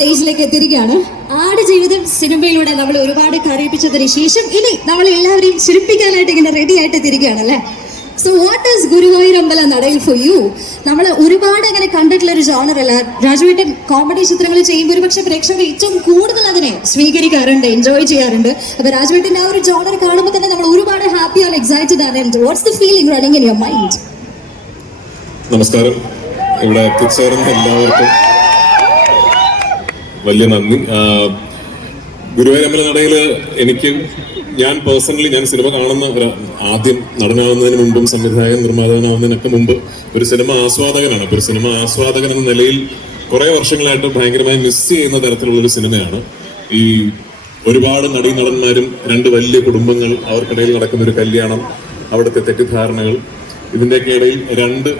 സ്റ്റേജിലേക്ക് എത്തിയിരിക്കുകയാണ്. ആടുജീവിതം സിനിമയിലൂടെ നമ്മൾ ഒരുപാട് കരയിപ്പിച്ചതിന് ശേഷം ഇനി നമ്മൾ എല്ലാവരെയും ചിരിപ്പിക്കാനായിട്ട് ഇങ്ങനെ റെഡി ആയിട്ട് എത്തിയിരിക്കുകയാണ് അല്ലേ. സോ വാട്ട് ഈസ് ഗുരുവായൂരമ്പല നടയിൽ ഫോർ യു? നമ്മൾ ഒരുപാട് അങ്ങനെ കണ്ടിട്ടുള്ള ഒരു ജോണറല്ല. രാജുവേട്ടൻ കോമഡി ചിത്രങ്ങൾ ചെയ്യുമ്പോൾ ഒരു പക്ഷേ പ്രേക്ഷകർ ഏറ്റവും കൂടുതൽ അതിനെ സ്വീകരിക്കാറുണ്ട്, എൻജോയ് ചെയ്യാറുണ്ട്. അപ്പൊ രാജുവേട്ടൻ്റെ ആ ഒരു ജോണർ കാണുമ്പോൾ തന്നെ നമ്മൾ ഒരുപാട് ഹാപ്പി ആണ്, എക്സൈറ്റഡ് ആണ്. What's the feeling running in your mind? നമസ്കാരം. ഇവിടെ എത്തിച്ചേർന്ന എല്ലാവർക്കും വലിയ നന്ദി. ഗുരുവായൂരമ്പല നടയില് ഞാൻ പേഴ്സണലി സിനിമ കാണുന്ന ആദ്യം നടനാവുന്നതിന് മുമ്പും സംവിധായകൻ നിർമ്മാതാവാവുന്നതിനൊക്കെ മുമ്പ് ഒരു സിനിമ ആസ്വാദകനാണ്. അപ്പൊ ഒരു സിനിമ ആസ്വാദകൻ എന്ന നിലയിൽ കുറെ വർഷങ്ങളായിട്ട് ഭയങ്കരമായി മിസ് ചെയ്യുന്ന തരത്തിലുള്ള ഒരു സിനിമയാണ് ഈ. ഒരുപാട് നടന്മാരും രണ്ട് വലിയ കുടുംബങ്ങൾ, അവർക്കിടയിൽ നടക്കുന്ന ഒരു കല്യാണം, അവിടുത്തെ തെറ്റിദ്ധാരണകൾ, ഇതിന്റെയൊക്കെ ഇടയിൽ രണ്ട്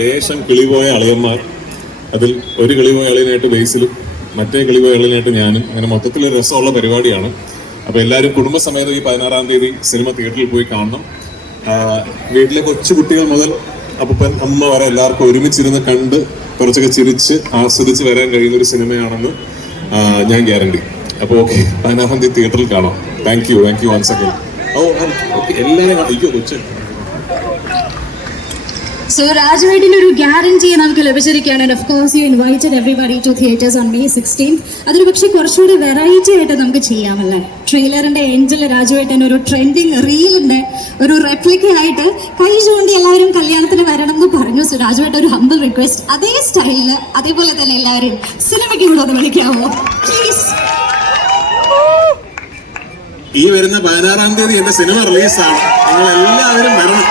ലേശം കിളിപോയ അളിയന്മാർ, അതിൽ ഒരു കിളിപോയ അളിയനായിട്ട് ബേസിലും മറ്റേ കിളിപോയ അളിയനായിട്ട് ഞാനും, അങ്ങനെ മൊത്തത്തിലൊരു രസമുള്ള പരിപാടിയാണ്. അപ്പൊ എല്ലാവരും കുടുംബസമേതം ഈ 16-ാം തീയതി സിനിമ തിയേറ്ററിൽ പോയി കാണണം. വീട്ടിലെ കൊച്ചു കുട്ടികൾ മുതൽ അപ്പൻ അമ്മ വരെ എല്ലാവർക്കും ഒരുമിച്ചിരുന്ന് കണ്ട് കുറച്ചൊക്കെ ചിരിച്ച് ആസ്വദിച്ച് വരാൻ കഴിയുന്ന ഒരു സിനിമയാണെന്ന് ഞാൻ ഗ്യാരണ്ടി. അപ്പൊ ഓക്കെ, 16-ാം തീയതി തിയേറ്ററിൽ കാണാം. Thank you once again. എല്ലാവരും അയ്യോ കൊച്ചു. So രാജുവേട്ടിന്റെ ഒരു ഗ്യാരണ്ടി നമുക്ക് ലഭിച്ചിരിക്കുകയാണ്. Of course you invited everybody to theatres on May 16th. അതൊരു പക്ഷേ കുറച്ചുകൂടി വെറൈറ്റി ആയിട്ട് നമുക്ക് ചെയ്യാമല്ലേ. ട്രെയിലറിന്റെ എൻഡിൽ രാജുവേട്ടൻ ഒരു ട്രെൻഡിങ് റീലിന്റെ ഒരു റെപ്ലിക്ക ആയിട്ട് കൈ ചൂണ്ടി എല്ലാവരും കല്യാണത്തിന് വരണം എന്ന് പറഞ്ഞു. സോ രാജുവേട്ടൻ ഒരു ഹംബിൾ റിക്വസ്റ്റ്, അതേ സ്റ്റൈലില് അതേപോലെ തന്നെ എല്ലാവരും സിനിമയ്ക്ക് ഇവിടെ വിളിക്കാമോ പ്ലീസ്? ഈ വരുന്ന 16-ാം തീയതി എന്റെ സിനിമ റിലീസാണ്. നിങ്ങൾ എല്ലാവരും വരണം.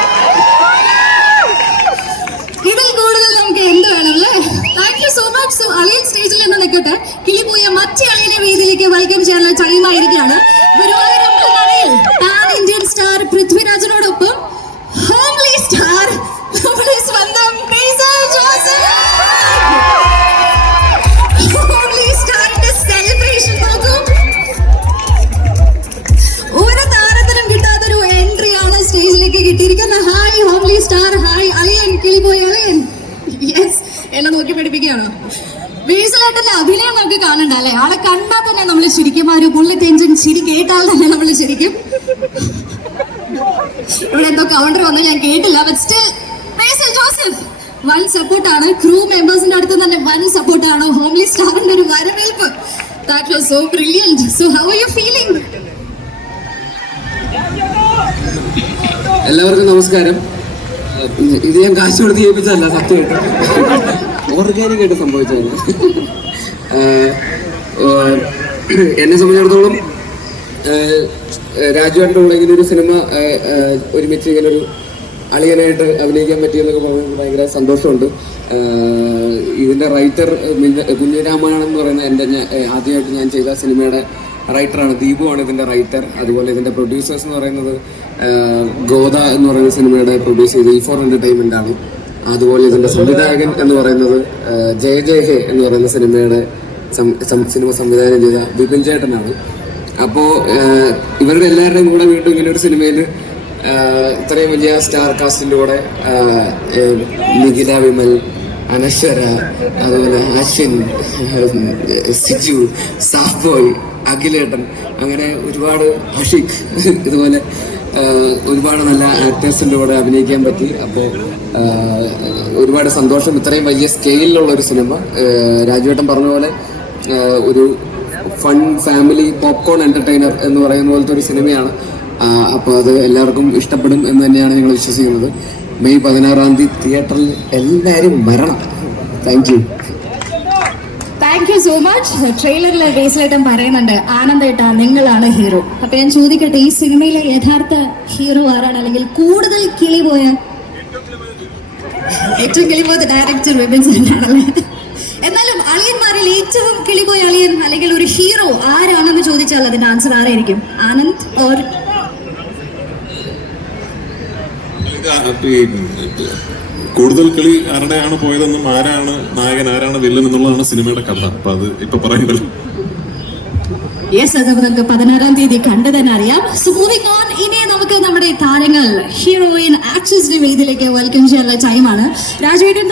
ഇതിൽ കൂടുതൽ നമുക്ക് എന്ത് വേണമല്ലേ. Thank you so much. So അളിയൻ സ്റ്റേജിൽ നിന്ന് നിൽക്കട്ടെ. കിളിപോയ മറ്റേ അളിയനെ വേദിയിലേക്ക് വെൽക്കം ചെയ്യാനുള്ള ടൈമായിരിക്കുകയാണ്. ഗുരുവായൂരമ്പല നടയിൽ പാൻ ഇന്ത്യൻ സ്റ്റാർ പൃഥ്വിരാജിനോടൊപ്പം ഹോംലി സ്റ്റാർ നമ്മുടെ സ്വന്തം ബേസിൽ ജോസഫ്. ഹോംലി സ്റ്റാറിന്റെ സെലിബ്രേഷൻ നോക്കൂ. ഒരു താരത്തിനും കിട്ടാത്തൊരു എൻട്രി ആണ് സ്റ്റേജിലേക്ക് കിട്ടിയിരിക്കുന്നത്. ഹായ് ഹോംലി സ്റ്റാർ, ഹായ് അളിയൻ, കിളിപോയ അളിയൻ. യെസ്, എന്നെ നോക്കി പഠിപ്പിക്കുകയാണോ? ബേസിലായിട്ടല്ലേ അഭിനയം നമുക്ക് കാണണ്ട അല്ലേ. ആളെ കണ്ടാൽ തന്നെ നമ്മൾ ശരിക്കും ആ ഒരു ബുള്ളറ്റ് എഞ്ചിൻ ചിരി കേട്ടാൽ തന്നെ നമ്മൾ ശരിക്കും. ഇവിടെ എന്തോ കൗണ്ടർ വന്നു, ഞാൻ കേട്ടില്ല. But still Basil Joseph one സപ്പോർട്ടാണ്. ക്രൂ മെമ്പേഴ്സിന്റെ അടുത്ത് തന്നെ വൺ സപ്പോർട്ടാണ്. ഹോംലി സ്റ്റാറിന്റെ ഒരു വരവേൽപ്പ്, that was so brilliant. So how are you feeling? എല്ലാവർക്കും നമസ്കാരം. ഇത് ഞാൻ കാശ് കൊടുത്ത് ചെയ്യിപ്പിച്ചതല്ല, സത്യമായിട്ട് ഓർഗാനിക്കായിട്ട് സംഭവിച്ചതാണ്. എന്നെ സംബന്ധിച്ചിടത്തോളം രാജുവേട്ടൻ്റെ കൂടെ ഇങ്ങനെ ഒരു സിനിമ ഒരുമിച്ച് ഇങ്ങനെ ഒരു അളിയനായിട്ട് അഭിനയിക്കാൻ പറ്റിയെന്നൊക്കെ പറഞ്ഞാൽ ഭയങ്കര സന്തോഷമുണ്ട്. ഇതിൻ്റെ റൈറ്റർ കുഞ്ഞിരാമായണം എന്ന് പറയുന്ന ആദ്യമായിട്ട് ഞാൻ ചെയ്ത സിനിമയുടെ റൈറ്ററാണ്. ദീപുവാണ് ഇതിൻ്റെ റൈറ്റർ. അതുപോലെ ഇതിൻ്റെ പ്രൊഡ്യൂസേഴ്സ് എന്ന് പറയുന്നത് ഗോദ എന്ന് പറയുന്ന സിനിമയുടെ പ്രൊഡ്യൂസ് ചെയ്ത് E4 Entertainment ആണ്. അതുപോലെ ഇതിൻ്റെ സംവിധായകൻ എന്ന് പറയുന്നത് ജയ ഹേ എന്ന് പറയുന്ന സിനിമയുടെ സിനിമ സംവിധാനം ചെയ്ത വിപിൻ ചേട്ടനാണ്. അപ്പോൾ ഇവരുടെ എല്ലാവരുടെയും കൂടെ വീണ്ടും ഇങ്ങനെ ഒരു സിനിമയിൽ ഇത്രയും വലിയ സ്റ്റാർ കാസ്റ്റിൻ്റെ കൂടെ നിഖില വിമൽ, അനശ്വര, അതുപോലെ അശ്വിൻ, സിജു, സാഫ് ബോയ്, അഖിലേട്ടൻ, അങ്ങനെ ഒരുപാട് അഷിഖ്, ഇതുപോലെ ഒരുപാട് നല്ല ആക്ടേഴ്സിൻ്റെ കൂടെ അഭിനയിക്കാൻ പറ്റി. അപ്പോൾ ഒരുപാട് സന്തോഷം. ഇത്രയും വലിയ സ്കെയിലുള്ള ഒരു സിനിമ, രാജുവേട്ടൻ പറഞ്ഞ പോലെ ഒരു ഫൺ ഫാമിലി പോപ്കോൺ എന്റർടൈനർ എന്ന് പറയുന്ന പോലത്തെ ഒരു സിനിമയാണ്. അപ്പോൾ അത് എല്ലാവർക്കും ഇഷ്ടപ്പെടും എന്ന് തന്നെയാണ് ഞങ്ങൾ വിശ്വസിക്കുന്നത്. May 16-ാം തീയതി തിയേറ്ററിൽ എല്ലാവരും വരണം. Thank you. Thank you so much. ട്രെയിലറിലെ ബേസിലേട്ടൻ പറയുന്നുണ്ട്, ആനന്ദേട്ട നിങ്ങളാണ് ഹീറോ. അപ്പൊ ഞാൻ ചോദിക്കട്ടെ, ഈ സിനിമയിലെ യഥാർത്ഥ ഹീറോ ആരാണ്? അല്ലെങ്കിൽ കൂടുതൽ കിളിപോയ ഏറ്റവും കിളിപോയത് ഡയറക്ടർ വിപിൻ ചേട്ടനാണല്ലേ. എന്നാലും അളിയന്മാരിൽ ഏറ്റവും കിളിപോയ അളിയൻ അല്ലെങ്കിൽ ഒരു ഹീറോ ആരാണെന്ന് ചോദിച്ചാൽ അതിന്റെ ആൻസർ ആരായിരിക്കും? ആനന്ദ് ഓർ കൂടുതൽ കളി ആരുടെയാണ് പോയതെന്നും ആരാണ് നായകൻ ആരാണ് വില്ലൻ എന്നുള്ളതാണ് സിനിമയുടെ കഥ. അപ്പൊ അത് ഇപ്പൊ പറയണ്ടല്ലോ. യെസ്, അത് നമുക്ക് 16-ാം തീയതി കണ്ടു തന്നെ അറിയാം. സോ മൂവിംഗ് ഓൺ, ഇനി നമുക്ക് നമ്മുടെ താരങ്ങൾ ഹീറോയിൻ ആക്ട്രസിന്റെ വേദിയിലേക്ക് വെൽക്കം ചെയ്യാനുള്ള ടൈമാണ്. രാജുവേട്ടൻ